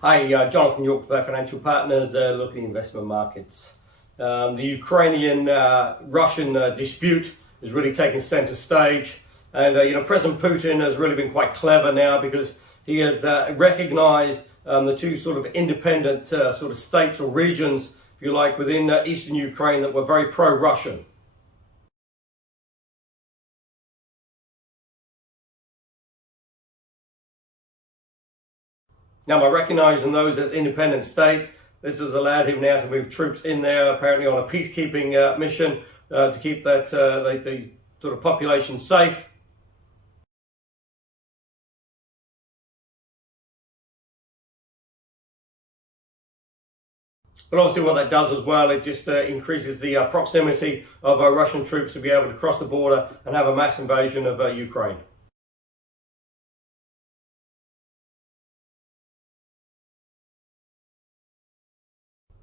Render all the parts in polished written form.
Hi, Jonathan York, by Financial Partners, looking at investment markets. The Ukrainian-Russian dispute is really taking center stage. And, President Putin has really been quite clever now because he has recognized the two sort of independent sort of states or regions, if you like, within eastern Ukraine that were very pro-Russian. Now, by recognizing those as independent states, this has allowed him now to move troops in there, apparently on a peacekeeping mission to keep that the sort of population safe. But obviously what that does as well, it just increases the proximity of Russian troops to be able to cross the border and have a mass invasion of Ukraine.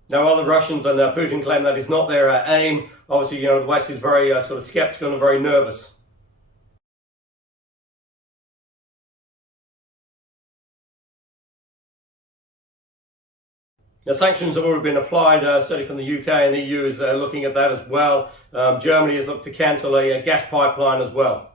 Now, while the Russians and Putin claim that is not their aim, obviously, the West is very sort of skeptical and very nervous. The sanctions have already been applied, certainly from the UK, and the EU is looking at that as well. Germany has looked to cancel a gas pipeline as well.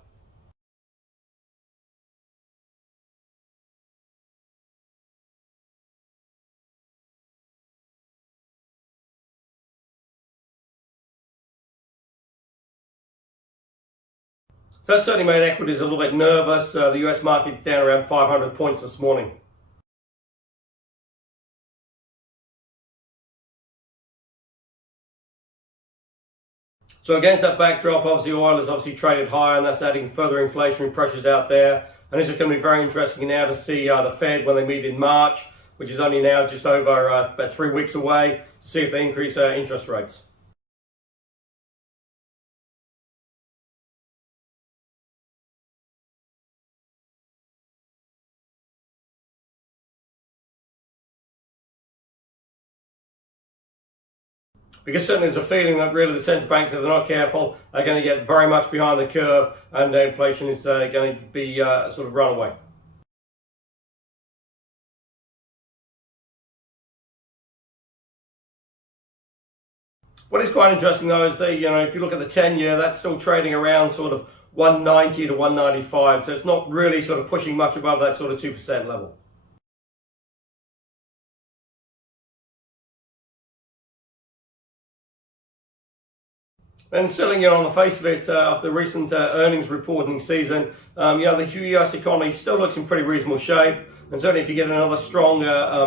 So that certainly made equities a little bit nervous. The US market's down around 500 points this morning. So against that backdrop, obviously oil is obviously traded higher, and that's adding further inflationary pressures out there. And it's just going to be very interesting now to see the Fed when they meet in March, which is only now just over about 3 weeks away, to see if they increase interest rates. Because certainly there's a feeling that really the central banks, if they're not careful, are going to get very much behind the curve, and inflation is going to be sort of runaway. What is quite interesting though is that, if you look at the 10-year, that's still trading around sort of 190 to 195, so it's not really sort of pushing much above that sort of 2% level. And certainly, on the face of it, after the recent earnings reporting season, the US economy still looks in pretty reasonable shape. And certainly, if you get another strong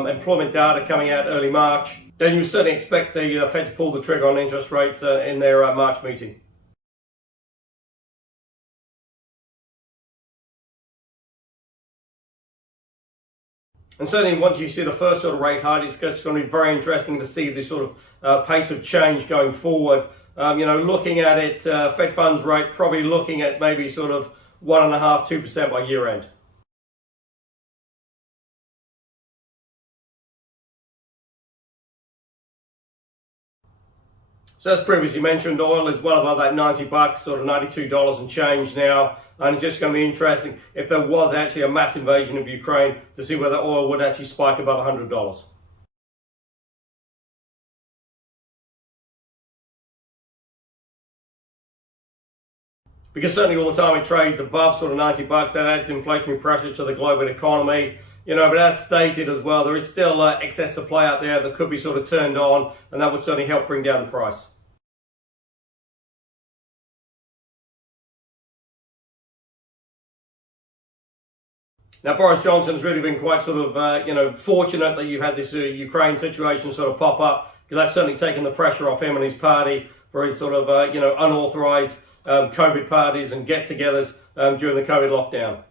employment data coming out early March, then you certainly expect the Fed to pull the trigger on interest rates in their March meeting. And certainly, once you see the first sort of rate hike, it's just going to be very interesting to see the sort of pace of change going forward. Looking at it, Fed funds rate probably looking at maybe sort of 1.5%, 2% by year end. So as previously mentioned, oil is well above that $90, sort of $92 and change now. And it's just going to be interesting if there was actually a mass invasion of Ukraine to see whether oil would actually spike above $100. Because certainly all the time it trades above sort of $90, that adds inflationary pressure to the global economy. But as stated as well, there is still excess supply out there that could be sort of turned on, and that would certainly help bring down the price. Now, Boris Johnson has really been quite sort of, fortunate that you've had this Ukraine situation sort of pop up, because that's certainly taken the pressure off him and his party for his sort of, unauthorized COVID parties and get-togethers during the COVID lockdown.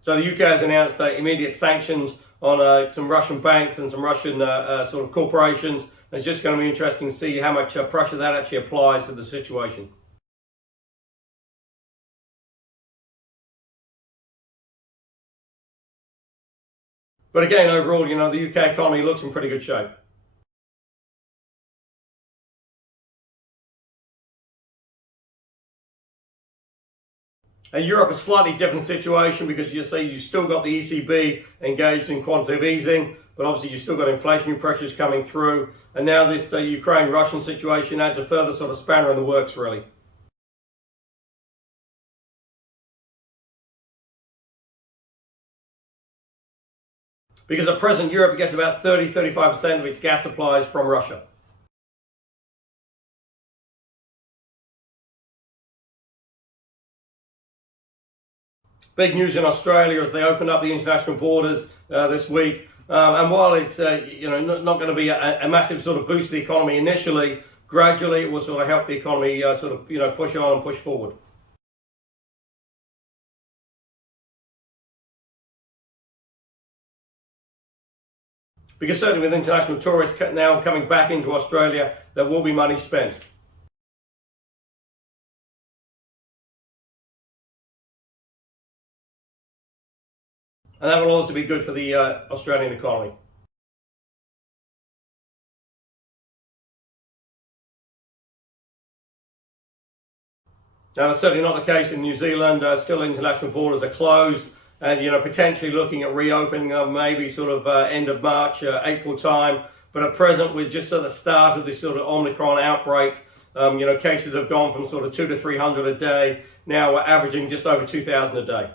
So the UK has announced immediate sanctions on some Russian banks and some Russian sort of corporations. It's just going to be interesting to see how much pressure that actually applies to the situation. But again, overall, the UK economy looks in pretty good shape. And Europe is a slightly different situation because you say you still got the ECB engaged in quantitative easing, but obviously you've still got inflationary pressures coming through. And now this Ukraine-Russian situation adds a further sort of spanner in the works, really. Because at present, Europe gets about 30-35% of its gas supplies from Russia. Big news in Australia as they opened up the international borders this week. And while it's not going to be a massive sort of boost to the economy initially, gradually it will sort of help the economy push on and push forward. Because certainly with international tourists now coming back into Australia, there will be money spent. And that will also be good for the Australian economy. Now, that's certainly not the case in New Zealand. Still, international borders are closed, and potentially looking at reopening maybe sort of end of March, April time. But at present, we're just at the start of this sort of Omicron outbreak. Cases have gone from sort of 200 to 300 a day. Now we're averaging just over 2,000 a day.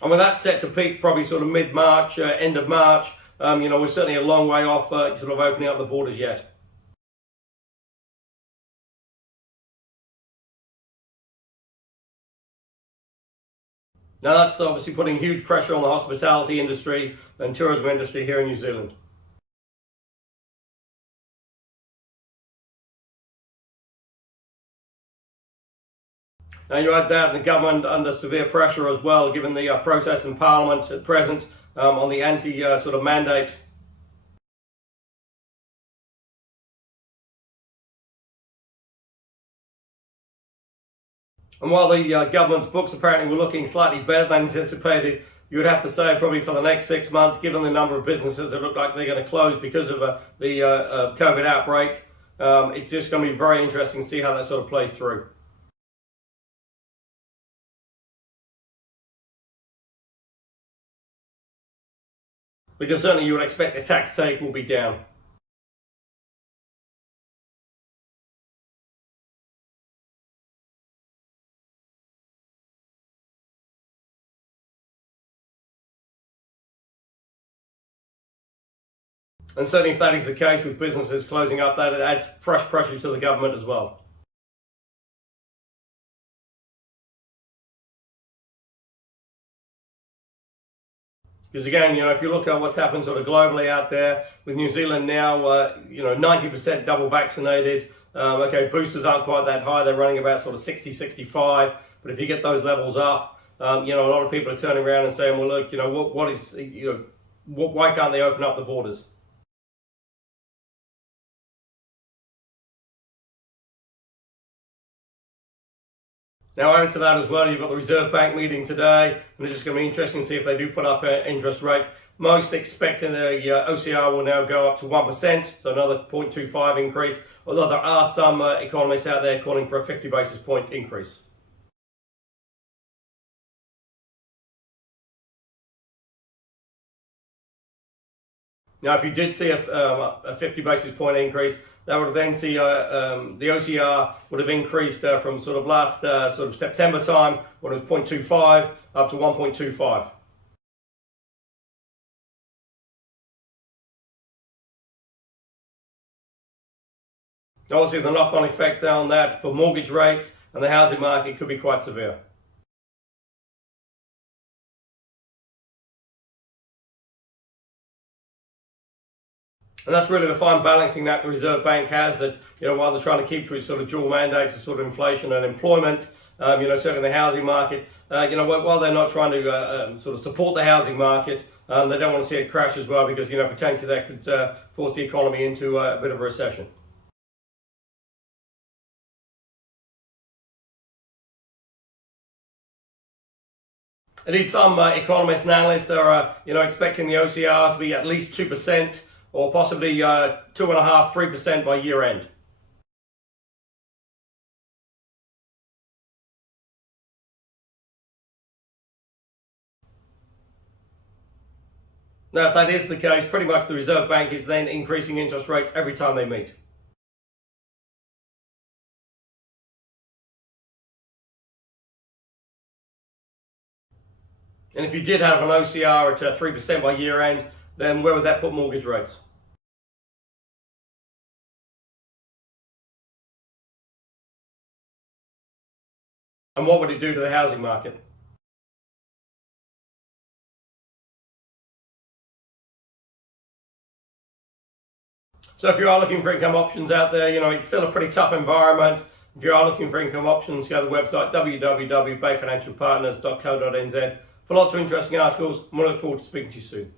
And with that set to peak probably sort of mid-March, end of March, we're certainly a long way off sort of opening up the borders yet. Now that's obviously putting huge pressure on the hospitality industry and tourism industry here in New Zealand. Now you add that and the government under severe pressure as well, given the protest in Parliament at present on the anti sort of mandate. And while the government's books apparently were looking slightly better than anticipated, you would have to say probably for the next 6 months, given the number of businesses that look like they're going to close because of the COVID outbreak, it's just going to be very interesting to see how that sort of plays through. Because certainly you would expect the tax take will be down. And certainly if that is the case with businesses closing up, that adds fresh pressure to the government as well. Because again, if you look at what's happened sort of globally out there, with New Zealand now, 90% double vaccinated. Okay, boosters aren't quite that high. They're running about sort of 60, 65. But if you get those levels up, a lot of people are turning around and saying, well, look, why can't they open up the borders? Now, added to that as well, you've got the Reserve Bank meeting today, and it's just going to be interesting to see if they do put up interest rates. Most expecting the OCR will now go up to 1%, so another 0.25 increase, although there are some economists out there calling for a 50 basis point increase. Now, if you did see a 50 basis point increase, that would then see the OCR would have increased from sort of last sort of September time, when it was 0.25 up to 1.25. Obviously, the knock-on effect on that for mortgage rates and the housing market could be quite severe. And that's really the fine balancing act the Reserve Bank has, that while they're trying to keep to its sort of dual mandates of sort of inflation and employment, certainly the housing market, while they're not trying to sort of support the housing market, they don't want to see it crash as well, because potentially that could force the economy into a bit of a recession. Indeed, some economists and analysts are expecting the OCR to be at least 2% or possibly 2.5%, 3% by year end. Now, if that is the case, pretty much the Reserve Bank is then increasing interest rates every time they meet. And if you did have an OCR at 3% by year end, then where would that put mortgage rates? And what would it do to the housing market? So if you are looking for income options out there, it's still a pretty tough environment. If you are looking for income options, go to the website www.bayfinancialpartners.co.nz for lots of interesting articles. I look forward to speaking to you soon.